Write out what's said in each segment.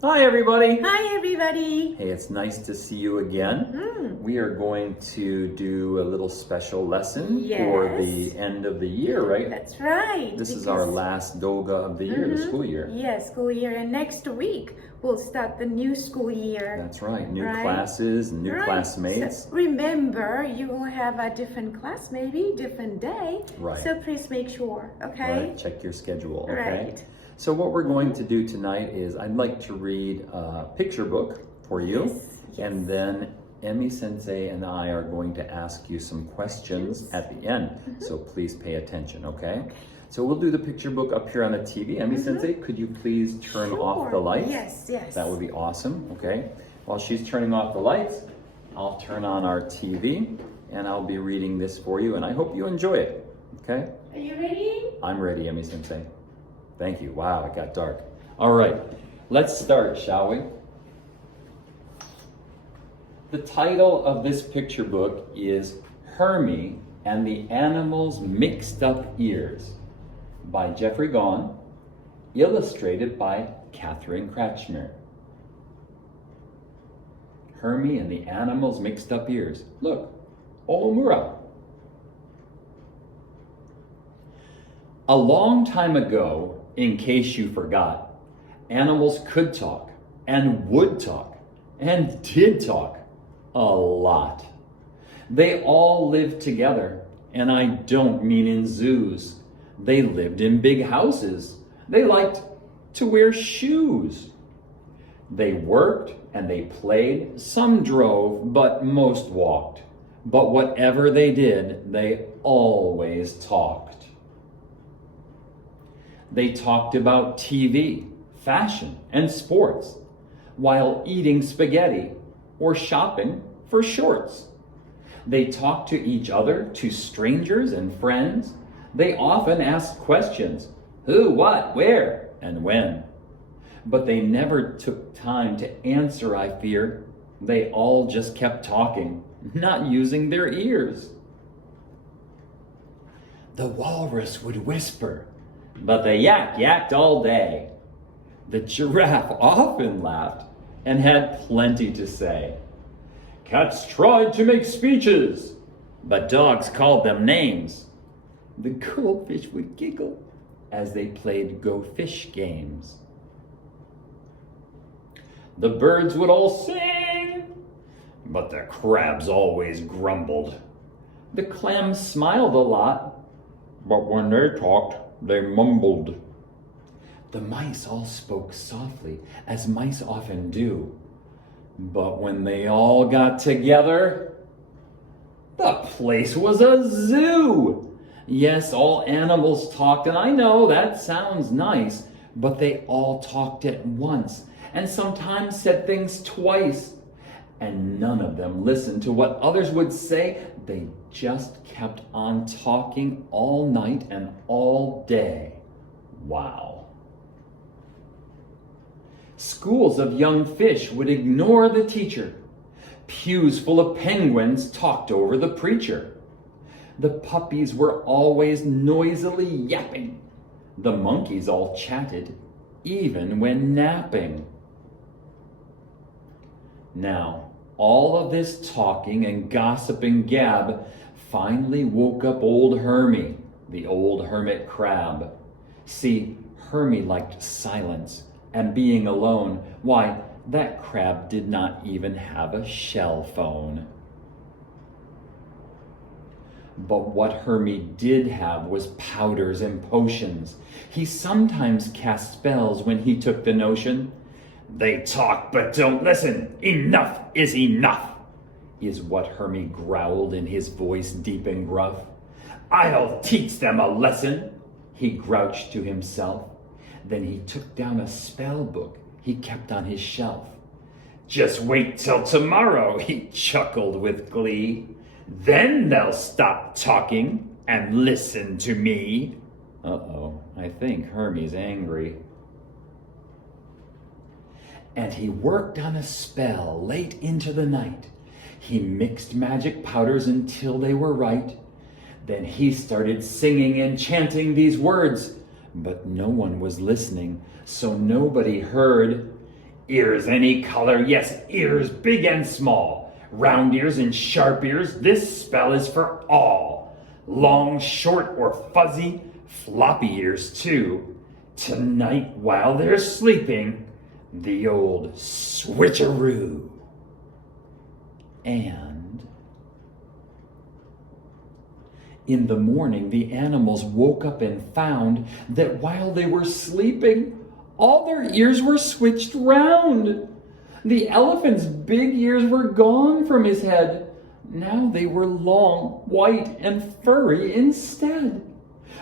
Hi everybody! Hi everybody! Hey, it's nice to see you again. We are going to do a little special lesson for the end of the year, right? That's right. This is our last doga of the year, the school year. Yes, school year. And next week, we'll start the new school year. That's right. New classes, new classmates. So remember, you will have a different class, maybe, different day. Right. So please make sure, okay? Right. Check your schedule, okay? Right. So what we're going to do tonight is I'd like to read a picture book for you. Yes. And then Hermie Sensei and I are going to ask you some questions at the end. So please pay attention, okay? So we'll do the picture book up here on the TV. Hermie Sensei, could you please turn off the lights? Yes. That would be awesome, okay? While she's turning off the lights, I'll turn on our TV and I'll be reading this for you, and I hope you enjoy it, okay? Are you ready? I'm ready, Hermie Sensei. Thank you. Wow, it got dark. All right, let's start, shall we? The title of this picture book is Hermie and the Animals' Mixed Up Ears by Jeffrey Gaughan, illustrated by Catherine Kratchmer. Hermie and the Animals' Mixed Up Ears. Look, Omura. A long time ago, in case you forgot, animals could talk and would talk and did talk a lot. They all lived together, and I don't mean in zoos. They lived in big houses. They liked to wear shoes. They worked and they played. Some drove, but most walked. But whatever they did, they always talked. They talked about TV, fashion, and sports, while eating spaghetti or shopping for shorts. They talked to each other, to strangers and friends. They often asked questions, who, what, where, and when. But they never took time to answer, I fear. They all just kept talking, not using their ears. The walrus would whisper, but the yak yacked all day. The giraffe often laughed and had plenty to say. Cats tried to make speeches, but dogs called them names. The goldfish would giggle as they played go fish games. The birds would all sing, but the crabs always grumbled. The clams smiled a lot, but when they talked, they mumbled. The mice all spoke softly, as mice often do. But when they all got together, the place was a zoo. Yes, all animals talked, and I know that sounds nice, but they all talked at once, and sometimes said things twice. And none of them listened to what others would say. They just kept on talking all night and all day. Wow. Schools of young fish would ignore the teacher. Pews full of penguins talked over the preacher. The puppies were always noisily yapping. The monkeys all chatted, even when napping. Now, all of this talking and gossiping gab finally woke up old Hermie, the old hermit crab. See, Hermie liked silence and being alone. Why, that crab did not even have a shell phone. But what Hermie did have was powders and potions. He sometimes cast spells when he took the notion. They talk but don't listen. Enough is enough, is what Hermie growled in his voice deep and gruff. I'll teach them a lesson, he grouched to himself. Then he took down a spell book he kept on his shelf. Just wait till tomorrow, he chuckled with glee. Then they'll stop talking and listen to me. Uh-oh, I think Hermie's angry. And he worked on a spell late into the night. He mixed magic powders until they were right. Then he started singing and chanting these words, but no one was listening, so nobody heard. Ears any color, yes, ears big and small. Round ears and sharp ears, this spell is for all. Long, short, or fuzzy, floppy ears too. Tonight while they're sleeping, the old switcheroo. And in the morning, the animals woke up and found that while they were sleeping, all their ears were switched round. The elephant's big ears were gone from his head. Now they were long, white, and furry instead.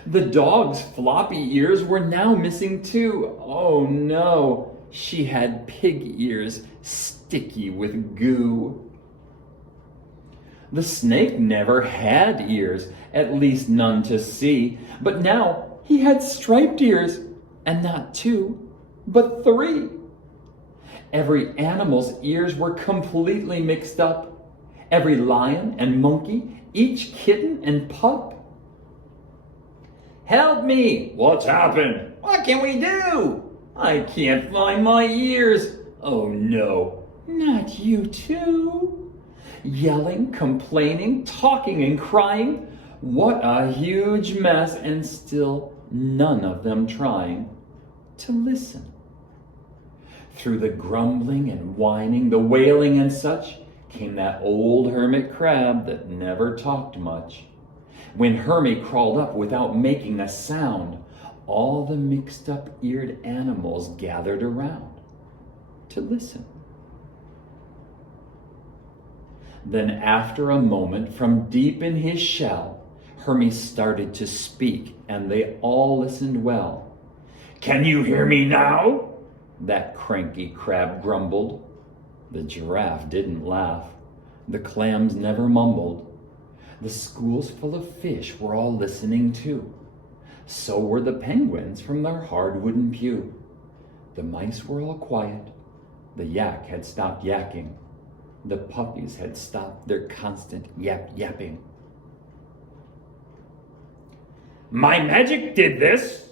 The dog's floppy ears were now missing too. Oh no, she had pig ears sticky with goo. The snake never had ears, at least none to see, but now he had striped ears, and not 2, but 3. Every animal's ears were completely mixed up. Every lion and monkey, each kitten and pup. Help me! What's happened? What can we do? I can't find my ears. Oh no, not you too. Yelling, complaining, talking and crying. What a huge mess, and still none of them trying to listen. Through the grumbling and whining, the wailing and such, came that old hermit crab that never talked much. When Hermie crawled up without making a sound, all the mixed up eared animals gathered around to listen. Then after a moment, from deep in his shell, Hermie started to speak, and they all listened well. Can you hear me now? That cranky crab grumbled. The giraffe didn't laugh. The clams never mumbled. The schools full of fish were all listening too. So were the penguins from their hard wooden pew. The mice were all quiet. The yak had stopped yakking. The puppies had stopped their constant yapping. My magic did this,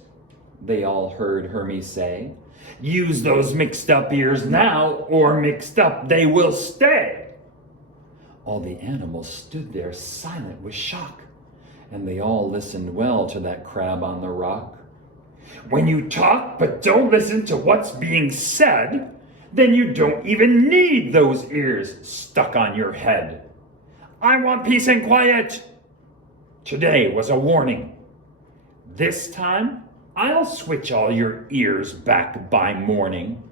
they all heard Hermie say. Use those mixed up ears now, or mixed up they will stay. All the animals stood there silent with shock, and they all listened well to that crab on the rock. When you talk but don't listen to what's being said, then you don't even need those ears stuck on your head. I want peace and quiet. Today was a warning. This time, I'll switch all your ears back by morning.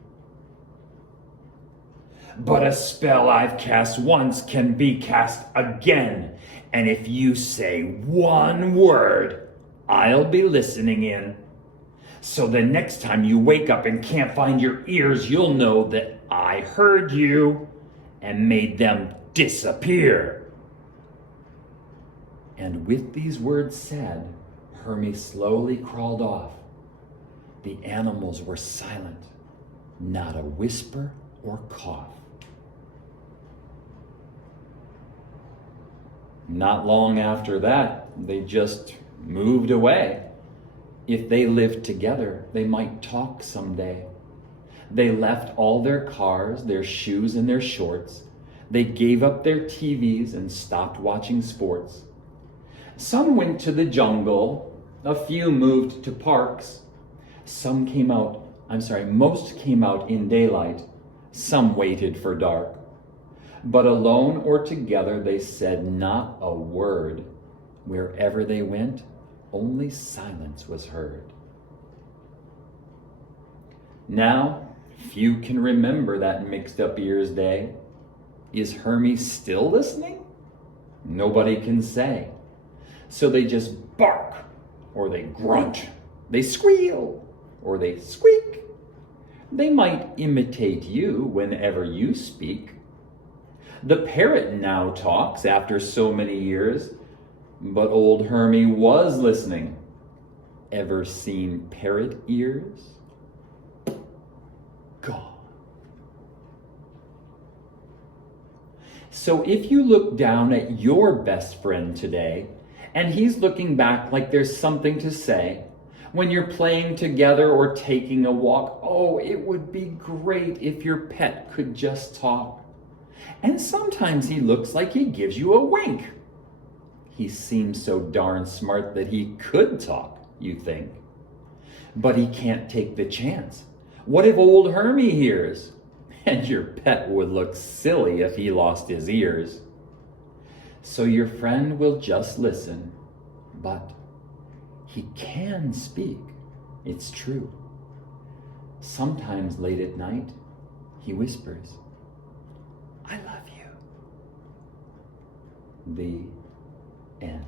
But a spell I've cast once can be cast again, and if you say one word, I'll be listening in. So the next time you wake up and can't find your ears, you'll know that I heard you and made them disappear. And with these words said, Hermie slowly crawled off. The animals were silent, not a whisper or cough. Not long after that, they just moved away. If they lived together, they might talk someday. They left all their cars, their shoes, and their shorts. They gave up their TVs and stopped watching sports. Some went to the jungle. A few moved to parks. Most came out in daylight. Some waited for dark. But alone or together, they said not a word. Wherever they went, only silence was heard. Now, few can remember that mixed up ears day. Is Hermie still listening? Nobody can say. So they just bark, or they grunt, they squeal, or they squeak. They might imitate you whenever you speak. The parrot now talks after so many years, but old Hermie was listening. Ever seen parrot ears? Gone. So if you look down at your best friend today, and he's looking back like there's something to say, When you're playing together or taking a walk, oh, it would be great if your pet could just talk. And sometimes he looks like he gives you a wink. He seems so darn smart that he could talk, you think. But he can't take the chance. What if old Hermie hears? And your pet would look silly if he lost his ears. So your friend will just listen, but he can speak, it's true. Sometimes late at night, he whispers, "I love you." The end.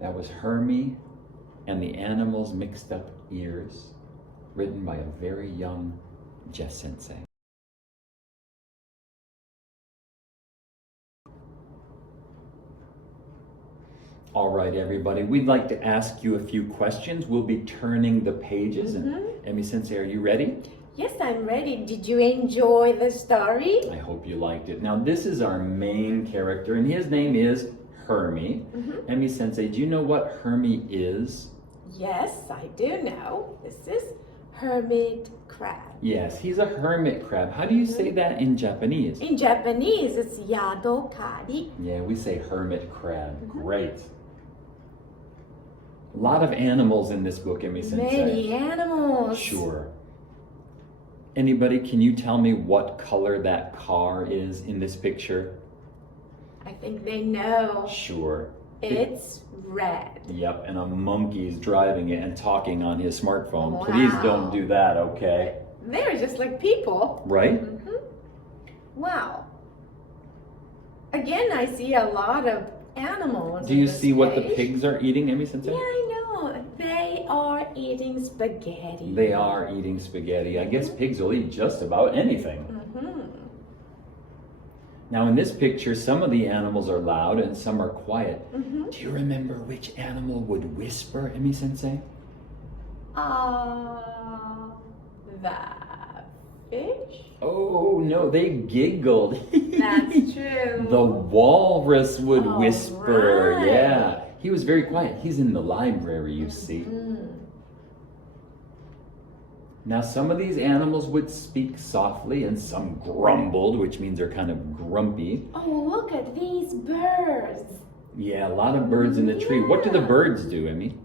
That was Hermie and the Animals' Mixed Up Ears, written by a very young Jeff Sensei. All right, everybody, we'd like to ask you a few questions. We'll be turning the pages. And Hermie Sensei, are you ready? Yes, I'm ready. Did you enjoy the story? I hope you liked it. Now, this is our main character, and his name is Hermie. Hermie Sensei, do you know what Hermie is? Yes, I do know. This is hermit crab. Yes, he's a hermit crab. How do you say that in Japanese? In Japanese, it's yadokari. Yeah, we say hermit crab. Great. A lot of animals in this book, Hermie Sensei. Many animals. Sure. Anybody, can you tell me what color that car is in this picture? I think they know. Sure. It's red. Yep, and a monkey's driving it and talking on his smartphone. Wow. Please don't do that, okay? They're just like people. Right? Wow. Again, I see a lot of animals. Do you see what the pigs are eating, Hermie Sensei? Yeah, I know. They are eating spaghetti. They are eating spaghetti. I guess pigs will eat just about anything. Now in this picture, some of the animals are loud and some are quiet. Do you remember which animal would whisper, Hermie Sensei? The fish? Oh no, they giggled. That's true. The walrus would whisper. Right. Yeah, he was very quiet. He's in the library, you see. Now some of these animals would speak softly and some grumbled, which means they're kind of grumpy. Oh, look at these birds. Yeah, a lot of birds in the tree. What do the birds do, Emmy?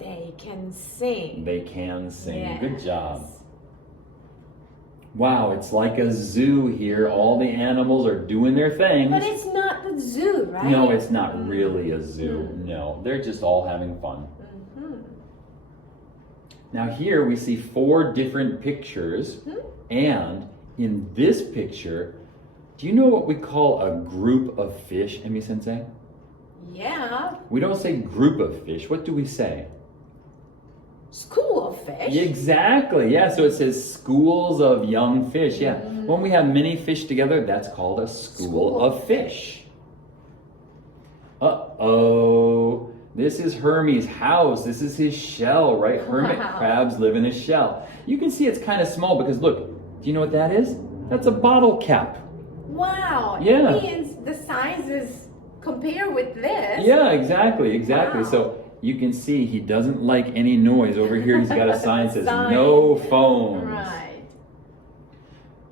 They can sing. They can sing. Yes. Good job. Wow, it's like a zoo here. All the animals are doing their things. But it's not the zoo, right? No, it's not really a zoo. No, they're just all having fun. Now here we see 4 different pictures, and in this picture, do you know what we call a group of fish, Hermie Sensei? Yeah. We don't say group of fish. What do we say? School of fish. Exactly, yeah, so it says schools of young fish, yeah. When we have many fish together, that's called a school of fish. Uh-oh. This is Hermie's house. This is his shell, right? Hermit crabs live in a shell. You can see it's kind of small because look, do you know what that is? That's a bottle cap. Wow. Yeah. It means the sizes compare with this. Yeah, exactly. Wow. So you can see he doesn't like any noise. Over here he's got a sign that says no phones. Right.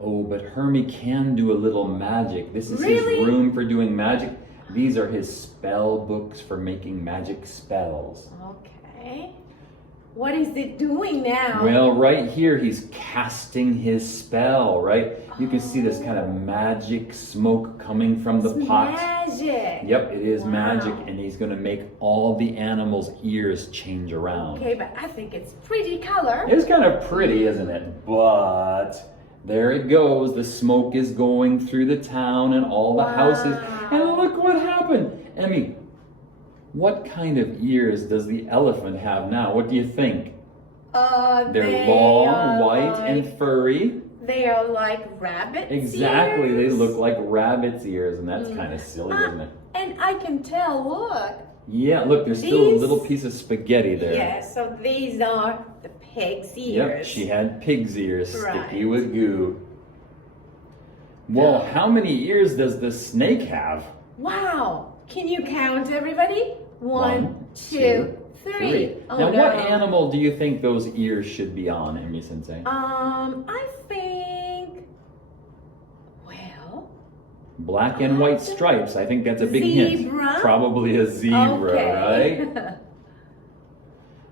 Oh, but Hermie can do a little magic. This is Really? his room for doing magic. These are his spell books for making magic spells. Okay. What is it doing now? Well, right here he's casting his spell, right? You can see this kind of magic smoke coming from the pot. Magic. Yep, it is Wow. magic, and he's going to make all the animals' ears change around. Okay, but I think it's pretty color. It's kind of pretty, isn't it? But there it goes. The smoke is going through the town and all the houses. And look what happened. Emmy, what kind of ears does the elephant have now? What do you think? They're long, white, and furry. They are like rabbit Exactly. ears. They look like rabbit's ears, and that's kind of silly, isn't it? And I can tell, look. Yeah, look, there's still a These- little piece of spaghetti there. Yes, so these are the pig's ears. Yep, she had pig's ears, Right. sticky with goo. Well, how many ears does the snake have? Wow. Can you count, everybody? 1, 2, 3. Oh, now, no. what animal do you think those ears should be on, Hermie Sensei? I think, well, Black and white stripes. I think that's a big zebra? hint. Probably a zebra, okay. right?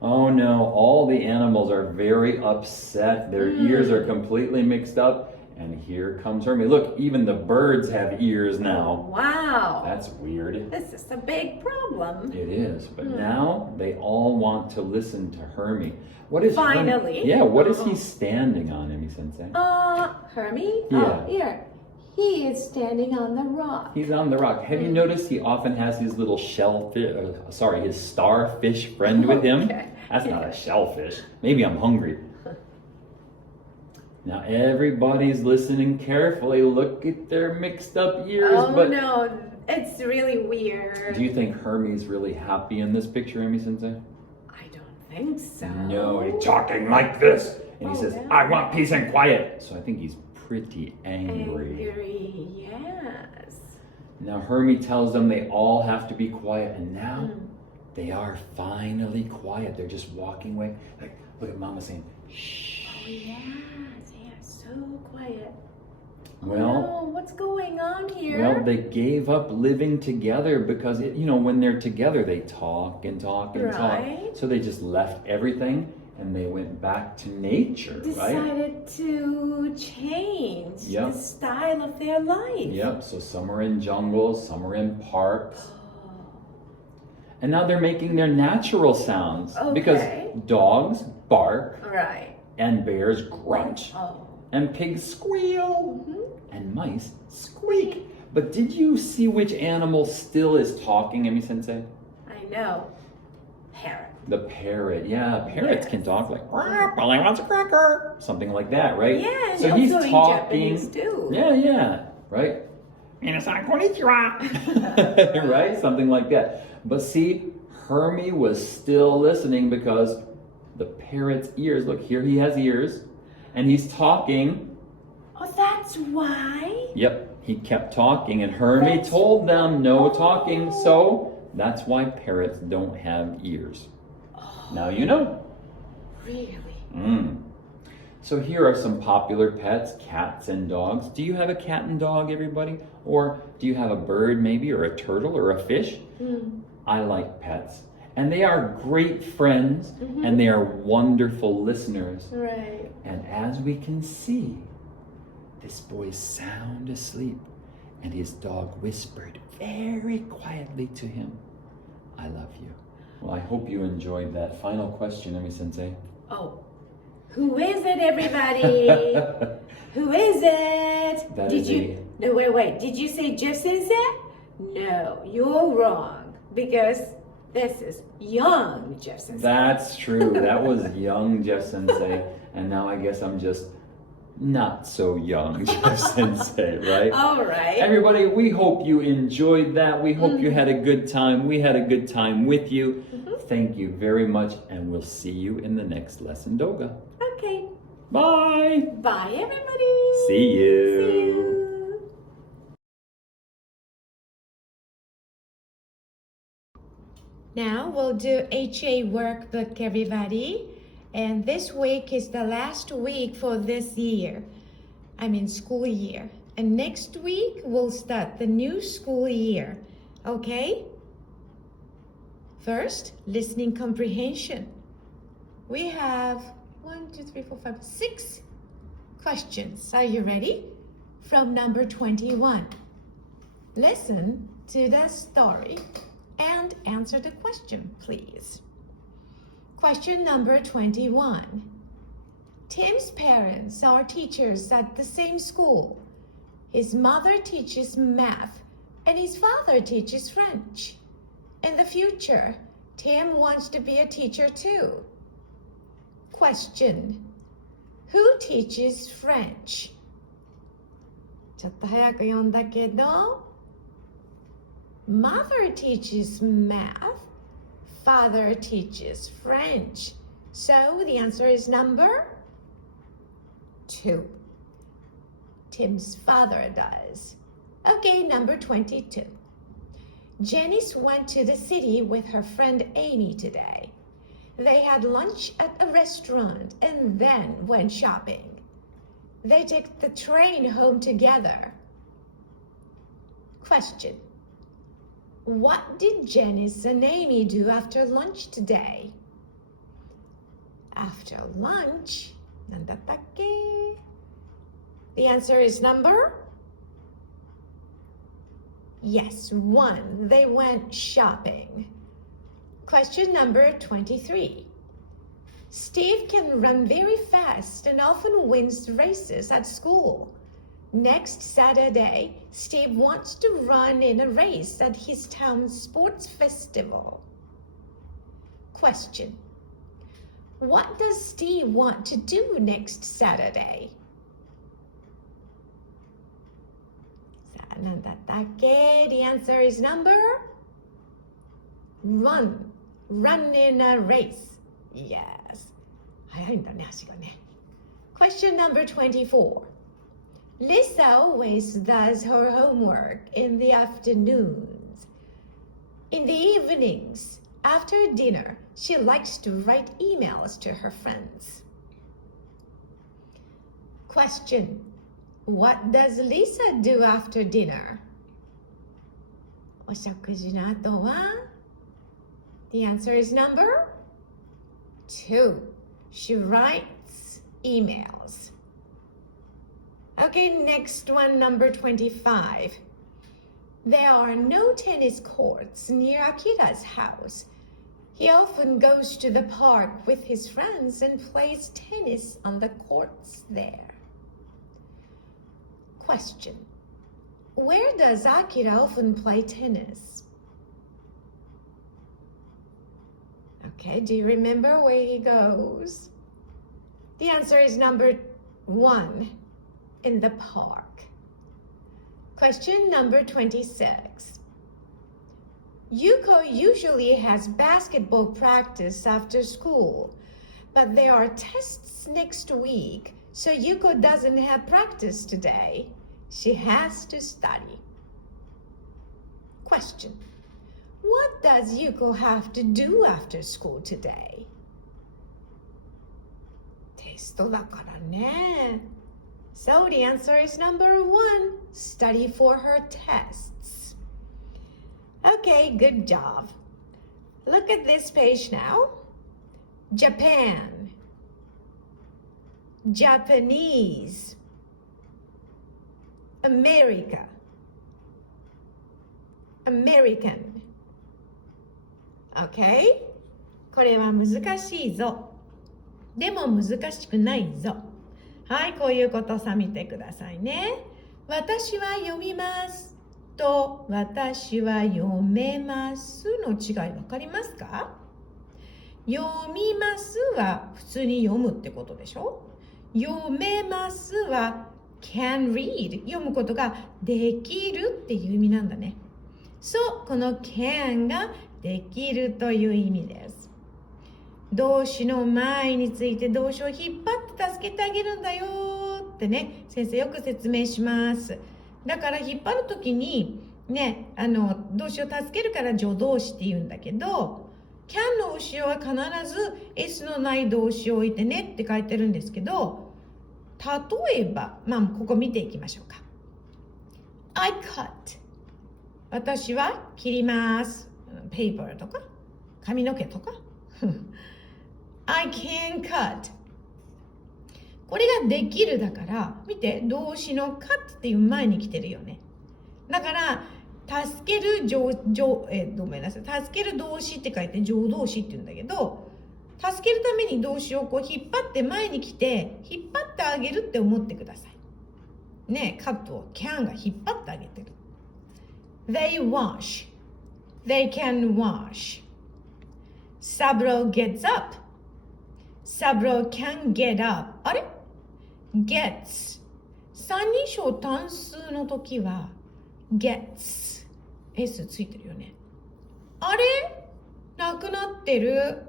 Oh no, all the animals are very upset. Their ears are completely mixed up. And here comes Hermie. Look, even the birds have ears now. Wow. That's weird. This is a big problem. It is. But now they all want to listen to Hermie. What is Finally. Hermie? Yeah, what is he standing on, Hermie Sensei? Hermie? Yeah. Oh, here. He is standing on the rock. He's on the rock. Have you noticed he often has his little his starfish friend with him? Okay. That's not a shellfish. Maybe I'm hungry. Now everybody's listening carefully. Look at their mixed up ears. Oh but no, it's really weird. do you think Hermie's really happy in this picture, Hermie Sensei? I don't think so. No, he's talking like this. And he says, no. I want peace and quiet. So I think he's pretty angry. Angry, yes. Now Hermie tells them they all have to be quiet. And now they are finally quiet. They're just walking away. Like, look at Mama saying, shh. Oh yeah, they are so quiet. Well, oh, what's going on here? Well, they gave up living together because, when they're together, they talk and talk and Right. talk. So they just left everything and they went back to nature, right? Decided to change Yep. the style of their life. Yep, so some are in jungles, some are in parks. Oh, And now they're making their natural sounds because Okay. dogs bark right. and bears grunt Oh. and pigs squeal and mice squeak. But did you see which animal still is talking, Hermie Sensei? I know. Parrot. The parrot. Yeah, parrots Yes. can talk like, Polly wants a cracker. Something like that, right? Yeah, and so also he's in talking. Japanese too. Yeah, right? Minasan konnichiwa. Right? Something like that. But see, Hermie was still listening because the parrot's ears, look, here he has ears, and he's talking. Oh, that's why? Yep, he kept talking, and Hermie That's- told them no talking, so that's why parrots don't have ears. Now you know. Really? So here are some popular pets, cats and dogs. Do you have a cat and dog, everybody? Or do you have a bird maybe, or a turtle, or a fish? I like pets. And they are great friends, and they are wonderful listeners. Right. And as we can see, this boy is sound asleep, and his dog whispered very quietly to him, I love you. Well, I hope you enjoyed that final question, Hermie Sensei. Oh. Who is it, everybody? Who is it? That Did is you? No, wait. Did you say Jeff Sensei? No, you're wrong. Because this is young Jeff Sensei. That's true. That was young Jeff Sensei. And now I guess I'm just not so young Jeff Sensei, right? All right. Everybody, we hope you enjoyed that. We hope you had a good time. We had a good time with you. Thank you very much, and we'll see you in the next lesson doga. Okay. Bye. Bye, everybody. See you. See you. Now we'll do HA workbook, everybody. And this week is the last week for this year. School year. And next week we'll start the new school year. Okay? First, listening comprehension. We have 6 questions. Are you ready? From number 21. Listen to the story and answer the question, please. Question number 21. Tim's parents are teachers at the same school. His mother teaches math and his father teaches French. In the future, Tim wants to be a teacher too. Question. Who teaches French? ちょっと早く読んだけど Mother teaches math. Father teaches French. So the answer is number 2. Tim's father does. Okay, number 22. Janice went to the city with her friend Amy today. They had lunch at a restaurant and then went shopping. They took the train home together. Question. What did Janice and Amy do after lunch today? After lunch? なんだったっけ? The answer is number? Yes, 1. They went shopping. Question number 23. Steve can run very fast and often wins races at school. Next Saturday, Steve wants to run in a race at his town's sports festival. Question. What does Steve want to do next Saturday? さあ、何だったっけ? The answer is number? Run. Run in a race. Yes. 早いんだね、足がね。Question number 24. Lisa always does her homework in the afternoons. In the evenings, after dinner, she likes to write emails to her friends. Question. What does Lisa do after dinner? お食事の後は? The answer is number 2. She writes emails. Okay, next one, number 25. There are no tennis courts near Akira's house. He often goes to the park with his friends and plays tennis on the courts there. Question. Where does Akira often play tennis? Okay, do you remember where he goes? The answer is number 1, in the park. Question number 26. Yuko usually has basketball practice after school, but there are tests next week, so Yuko doesn't have practice today. She has to study. Question. What does Yuko have to do after school today? テストだからね。So the answer is number 1, study for her tests. Okay, good job. Look at this page now. Japan, Japanese, America, American. Okay? これは難しいぞ。でも難しくないぞ。はい、こういうことさ見てくださいね。私は読みますと私は読めますの違いわかりますか？読みますは普通に読むってことでしょ？読めますは can read 読むことができるっていう意味なんだね。そう、この can ができるという意味です。動詞の前について動詞を引っ張って助けてあげるんだよってね、先生よく説明します。だから引っ張るときにね、動詞を助けるから助動詞って言うんだけど、can の後ろは必ず S のない動詞を置いてねって書いてるんですけど、例えば、ここ見ていきましょうか。I cut 私は切ります。ペーパーとか髪の毛とかI can cut これができるだから見て動詞の cut っていう前に来てるよね。だから助けるごめんなさい、助ける動詞って書いて助動詞って言うんだけど、助けるために動詞をこう引っ張って前に来て引っ張ってあげるって思ってくださいね。カットを can が引っ張ってあげてる。 They wash They can wash. Sabro gets up. Sabro can get up. あれ ?gets. 三人称単数の時は gets. S ついてるよね。あれなくなってる。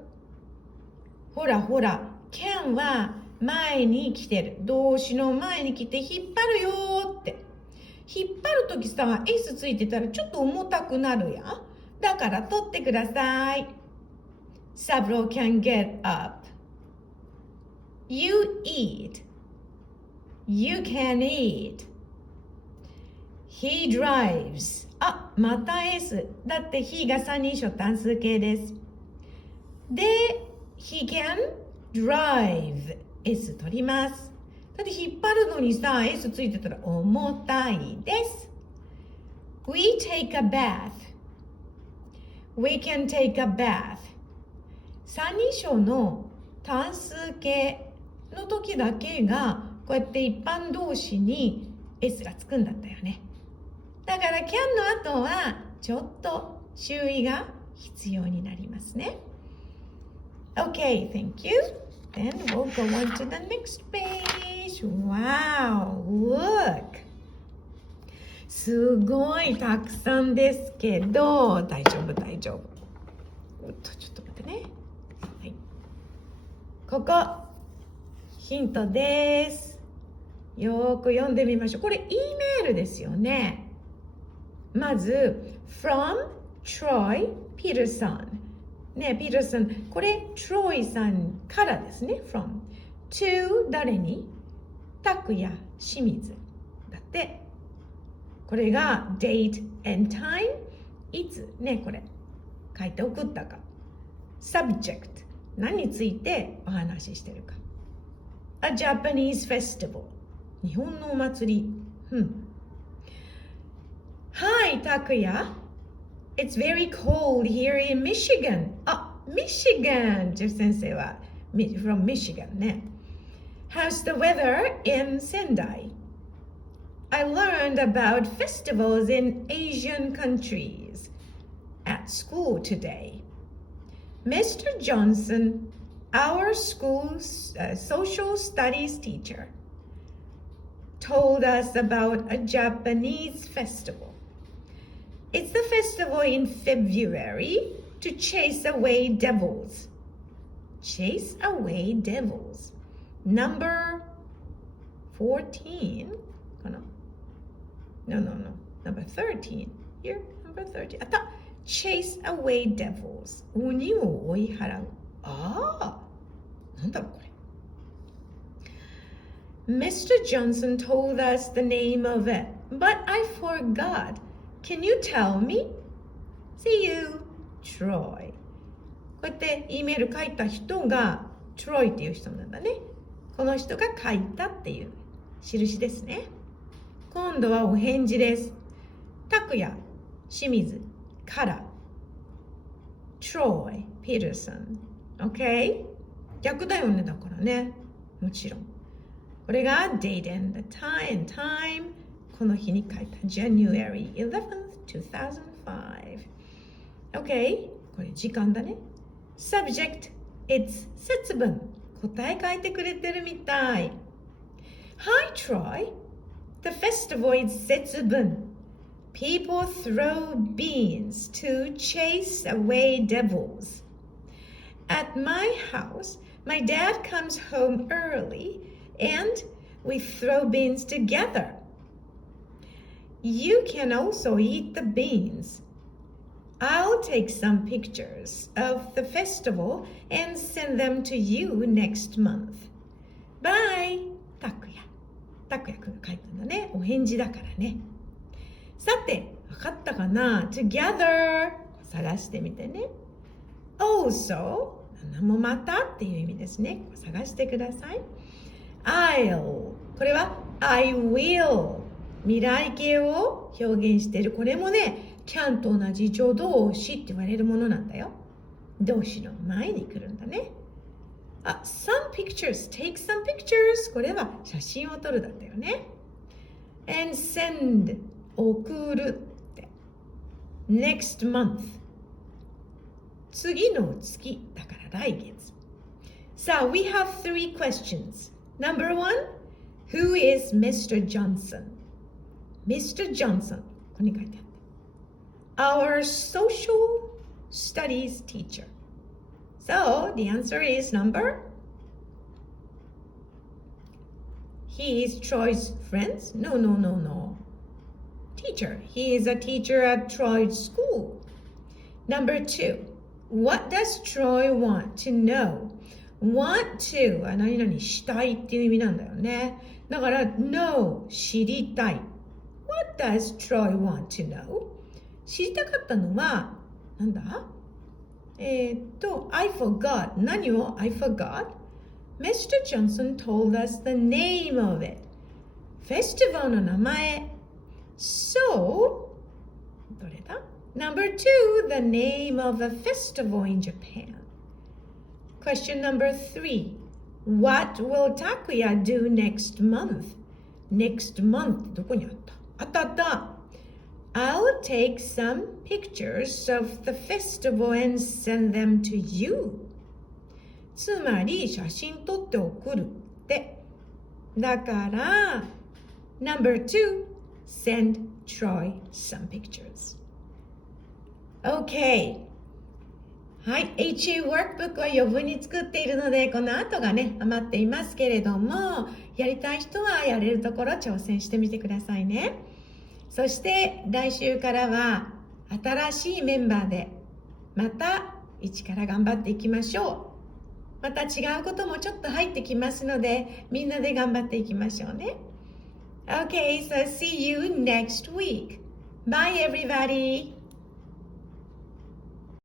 ほらほら。can は前に来てる。動詞の前に来て引っ張るよって。引っ張るときさ、S ついてたらちょっと重たくなるやん。だから取ってください。Several can get up. You eat. You can eat. He drives. あ、また S。だって he が三人称単数形です。で、he can drive. S 取ります。だって引っ張るのにさ、S ついてたら重たいです。We take a bath. We can take a bath. 三人称の単数形の時だけがこうやって一般動詞に S がつくんだったよね。だから can の後はちょっと注意が必要になりますね。Okay, thank you. Then we'll go on to the next page. Wow, look. すごいたくさんですけど、大丈夫。ちょっと待ってね。はい。ここ、ヒントです。よーく読んでみましょう。これ E メールですよね。まず、from Troy Peterson。ね、ピーターさん、これ、Troy さんからですね。from to 誰に？拓也、清水。だって、これが date and time。いつね、これ、書いて送ったか。subject。何についてお話ししてるか。A Japanese festival。日本のお祭り。Hi, 拓也。It's very cold here in Michigan. あ、Michigan! ジェフ先生は from Michigan ね。How's the weather in Sendai? I learned about festivals in Asian countries at school today. Mr. Johnson, our school's social studies teacher, told us about a Japanese festival.It's the festival in February to chase away devils. Chase away devils. Number 14? No. Number 13. Here, number 13. あった。Chase away devils. 鬼を追い払う。ああ。なんだろうこれ。Mr. Johnson told us the name of it, but I forgot.Can you tell me? See you, Troy. こうやって E メール書いた人が Troy っていう人なんだね。この人が書いたっていう印ですね。今度はお返事です。拓也、清水から Troy Peterson。OK? 逆だよね、だからね。もちろん。これが date and time。この日に書いた January 11th, 2005 OK これ時間だね Subject It's 節分答え書いてくれてるみたい Hi Troy The festival is 節分 People throw beans to chase away devils At my house My dad comes home early and we throw beans together.You can also eat the beans. I'll take some pictures of the festival and send them to you next month. Bye! 拓也くんが書いたんだね。お返事だからね。さて、わかったかな ?Together! 探してみてね。Also! もまたっていう意味ですね。探してください。I'll これは I will未来形を表現している。これもね、can と同じ助動詞って言われるものなんだよ。動詞の前に来るんだね。some pictures, take some pictures. これは写真を撮るだったよね。and send, 送るって。next month, 次の月、だから来月。So we have 3 questions. Number 1, who is Mr. Johnson?Mr. Johnson ここに書いてある Our social studies teacher So the answer is number He is Troy's friends? No teacher. He is a teacher at Troy's school. Number 2. What does Troy want to know? Want to は何々したいっていう意味なんだよね。だから know 知りたい。What does Troy want to know? 知りたかったのはなんだI forgot 何を I forgot? Mr. Johnson told us the name of it. フェスティバルの名前。So どれだNumber 2, the name of a festival in Japan. Question number 3. What will Takuya do next month? Next month, どこにあった。I'll take some pictures of the festival and send them to you. つまり、写真撮って送るって。だから、Number 2, send Troy some pictures.Okay. はい。HA ワークブックは余分に作っているので、この後がね、余っていますけれども、やりたい人はやれるところ挑戦してみてくださいね。そして、来週からは、新しいメンバーで、また、一から頑張っていきましょう。また違うこともちょっと入ってきますので、みんなで頑張っていきましょうね。Okay, so see you next week. Bye, everybody.